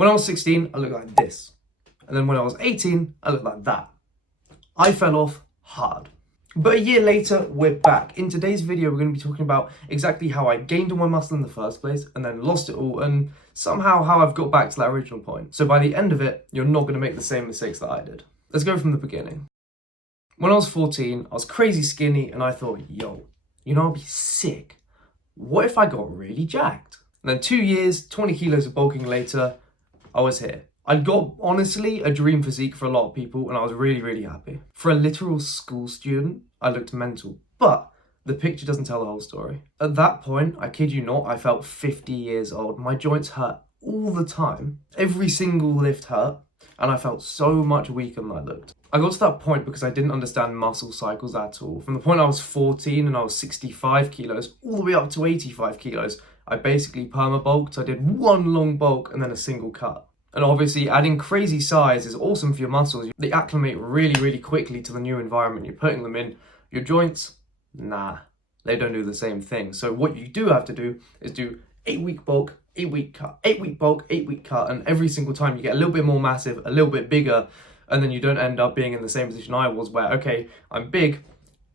When I was 16, I looked like this. And then when I was 18, I looked like that. I fell off hard. But a year later, we're back. In today's video, we're going to be talking about exactly how I gained all my muscle in the first place and then lost it all, and somehow how I've got back to that original point. So by the end of it, you're not going to make the same mistakes that I did. Let's go from the beginning. When I was 14, I was crazy skinny and I thought, yo, I'd be sick. What if I got really jacked? And then 2 years, 20 kilos of bulking later, I was here. I'd got, honestly, a dream physique for a lot of people, and I was really, really happy. For a literal school student, I looked mental, but the picture doesn't tell the whole story. At that point, I kid you not, I felt 50 years old. My joints hurt all the time. Every single lift hurt, and I felt so much weaker than I looked. I got to that point because I didn't understand muscle cycles at all. From the point I was 14 and I was 65 kilos, all the way up to 85 kilos, I basically perma-bulked. I did one long bulk and then a single cut. And obviously, adding crazy size is awesome for your muscles. They acclimate really, really quickly to the new environment you're putting them in. Your joints, nah, they don't do the same thing. So what you do have to do is do 8-week bulk, 8-week cut, 8-week bulk, 8-week cut. And every single time you get a little bit more massive, a little bit bigger, and then you don't end up being in the same position I was where, okay, I'm big,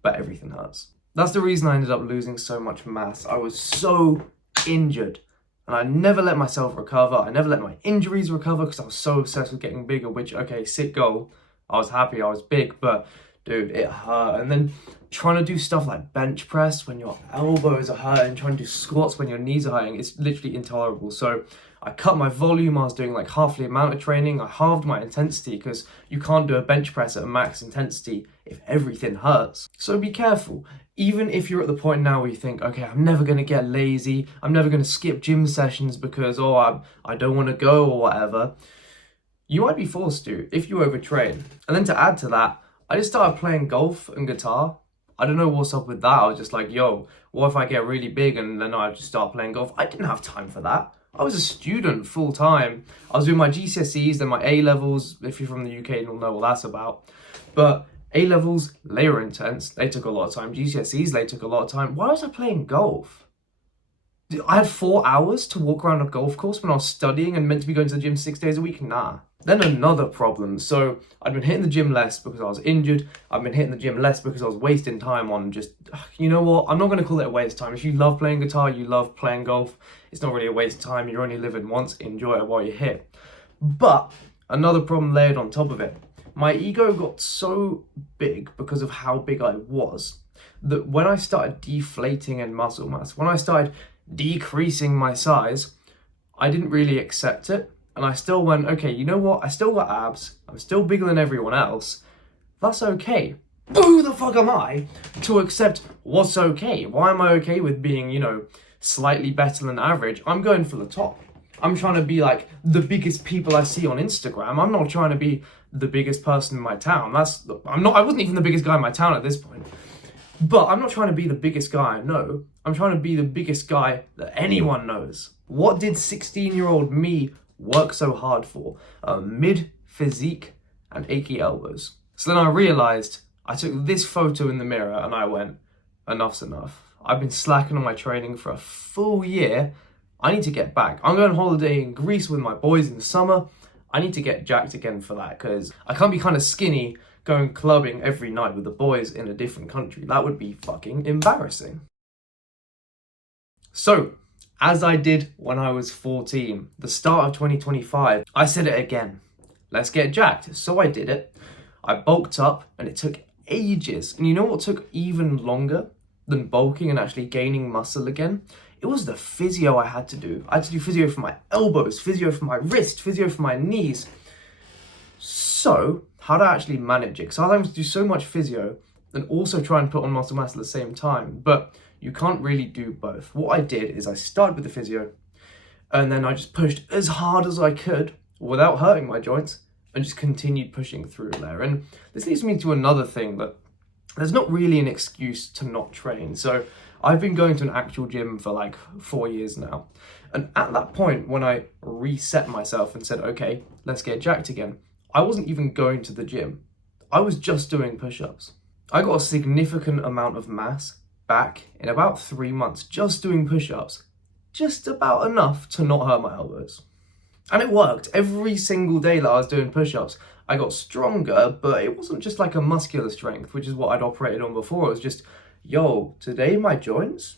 but everything hurts. That's the reason I ended up losing so much mass. I was so injured. And I never let myself recover. I never let my injuries recover because I was so obsessed with getting bigger, which, okay, sick goal. I was happy I was big, but dude, it hurt. And then trying to do stuff like bench press when your elbows are hurting, trying to do squats when your knees are hurting, it's literally intolerable. So I cut my volume. I was doing like half the amount of training. I halved my intensity because you can't do a bench press at a max intensity if everything hurts. So be careful. Even if you're at the point now where you think, okay, I'm never going to get lazy, I'm never going to skip gym sessions because, I don't want to go or whatever, you might be forced to if you overtrain. And then to add to that, I just started playing golf and guitar. I don't know what's up with that. I was just like, yo, what if I get really big and then I just start playing golf? I didn't have time for that. I was a student full time. I was doing my GCSEs, then my A-levels. If you're from the UK, you'll know what that's about. But A-levels, they were intense. They took a lot of time. GCSEs, they took a lot of time. Why was I playing golf? I had 4 hours to walk around a golf course when I was studying and meant to be going to the gym 6 days a week? Nah. Then another problem. So I'd been hitting the gym less because I was injured. I've been hitting the gym less because I was wasting time on just, you know what? I'm not going to call it a waste of time. If you love playing guitar, you love playing golf, it's not really a waste of time. You're only living once. Enjoy it while you're here. But another problem layered on top of it. My ego got so big because of how big I was that when I started deflating in muscle mass, when I started decreasing my size, I didn't really accept it. And I still went, okay, you know what? I still got abs. I'm still bigger than everyone else. That's okay. Who the fuck am I to accept what's okay? Why am I okay with being, slightly better than average? I'm going for the top. I'm trying to be like the biggest people I see on Instagram. I'm not trying to be the biggest person in my town. I wasn't even the biggest guy in my town at this point. But I'm not trying to be the biggest guy I know. I'm trying to be the biggest guy that anyone knows. What did 16-year-old me work so hard for? Mid physique and achy elbows. So then I realized, I took this photo in the mirror and I went, enough's enough. I've been slacking on my training for a full year. I need to get back. I'm going on holiday in Greece with my boys in the summer. I need to get jacked again for that because I can't be kind of skinny going clubbing every night with the boys in a different country. That would be fucking embarrassing. So, as I did when I was 14, the start of 2025, I said it again. Let's get jacked. So I did it. I bulked up and it took ages. And you know what took even longer than bulking and actually gaining muscle again? It was the physio I had to do. I had to do physio for my elbows, physio for my wrist, physio for my knees. So, how do I actually manage it? Because I was having to do so much physio and also try and put on muscle mass at the same time. But you can't really do both. What I did is I started with the physio and then I just pushed as hard as I could without hurting my joints and just continued pushing through there. And this leads me to another thing, that there's not really an excuse to not train. So I've been going to an actual gym for like 4 years now. And at that point, when I reset myself and said, okay, let's get jacked again, I wasn't even going to the gym. I was just doing push-ups. I got a significant amount of mass back in about 3 months, just doing push-ups. Just about enough to not hurt my elbows. And it worked. Every single day that I was doing push-ups, I got stronger, but it wasn't just like a muscular strength, which is what I'd operated on before. It was just, yo, today my joints,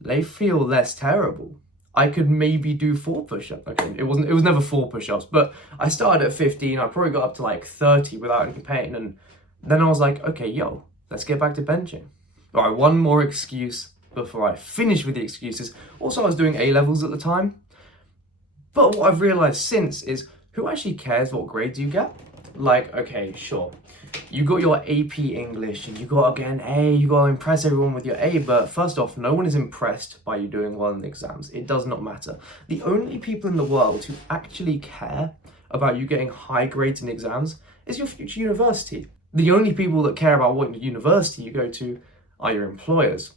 they feel less terrible. I could maybe do 4 push-ups. Okay, it was never 4 push-ups, but I started at 15. I probably got up to like 30 without any pain. And then I was like, okay, yo, let's get back to benching. All right, one more excuse before I finish with the excuses. Also, I was doing A-levels at the time. But what I've realized since is, who actually cares what grades you get? Like, okay, sure, you got your AP English and you got to get an A, you got to impress everyone with your A, but first off, no one is impressed by you doing well in the exams. It does not matter. The only people in the world who actually care about you getting high grades in exams is your future university. The only people that care about what university you go to are your employers.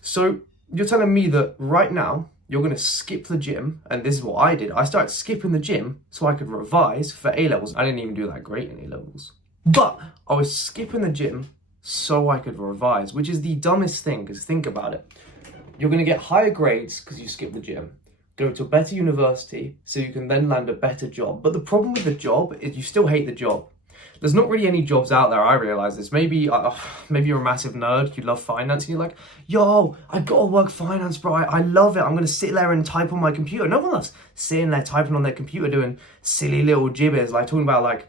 So you're telling me that right now, you're going to skip the gym, and this is what I did. I started skipping the gym so I could revise for A-levels. I didn't even do that great in A-levels. But I was skipping the gym so I could revise, which is the dumbest thing, because think about it. You're going to get higher grades because you skip the gym. Go to a better university so you can then land a better job. But the problem with the job is you still hate the job. There's not really any jobs out there, I realise this. Maybe you're a massive nerd, you love finance, and you're like, yo, I gotta work finance, bro, I love it. I'm gonna sit there and type on my computer. No one loves sitting there typing on their computer doing silly little gibbers, like talking about like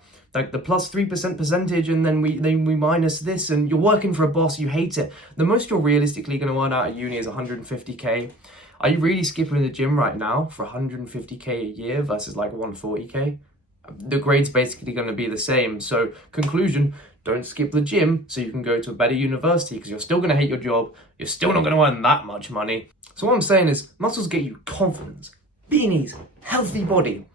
the plus 3% percentage, and then we minus this, and you're working for a boss, you hate it. The most you're realistically gonna earn out of uni is 150k. Are you really skipping the gym right now for 150k a year versus like 140k? The grade's basically going to be the same. So conclusion, don't skip the gym so you can go to a better university, because you're still going to hate your job. You're still not going to earn that much money. So what I'm saying is, muscles get you confidence, beanies, healthy body.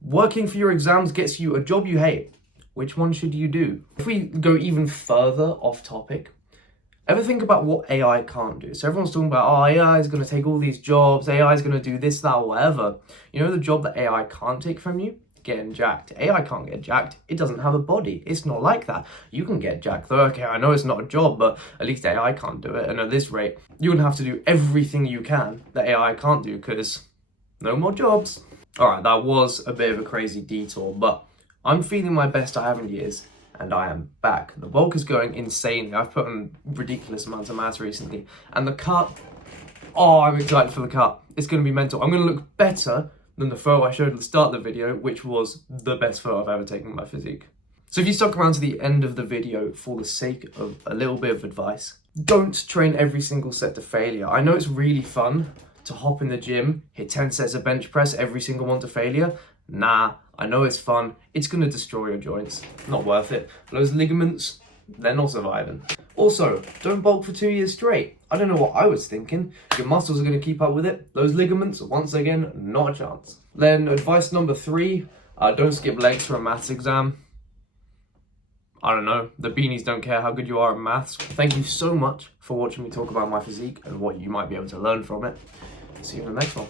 Working for your exams gets you a job you hate. Which one should you do? If we go even further off topic, ever think about what AI can't do? So everyone's talking about, oh, AI is going to take all these jobs, AI is going to do this, that, whatever. You know the job that AI can't take from you? Getting jacked. AI can't get jacked. It doesn't have a body. It's not like that. You can get jacked though. Okay, I know it's not a job, but at least AI can't do it. And at this rate, you're gonna have to do everything you can that AI can't do, because no more jobs. All right, that was a bit of a crazy detour, but I'm feeling my best I have in years, and I am back. The bulk is going insanely. I've put on ridiculous amounts of mass recently, and the cut, oh, I'm excited for the cut. It's gonna be mental. I'm gonna look better than the photo I showed at the start of the video, which was the best photo I've ever taken of my physique. So if you stuck around to the end of the video for the sake of a little bit of advice, don't train every single set to failure. I know it's really fun to hop in the gym, hit 10 sets of bench press, every single one to failure. Nah, I know it's fun. It's gonna destroy your joints. Not worth it. Those ligaments, they're not surviving. Also, don't bulk for 2 years straight. I don't know what I was thinking. Your muscles are going to keep up with it. Those ligaments, once again, not a chance. Then advice number 3, don't skip legs for a maths exam. I don't know, the beanies don't care how good you are at maths. Thank you so much for watching me talk about my physique and what you might be able to learn from it. See you in the next one.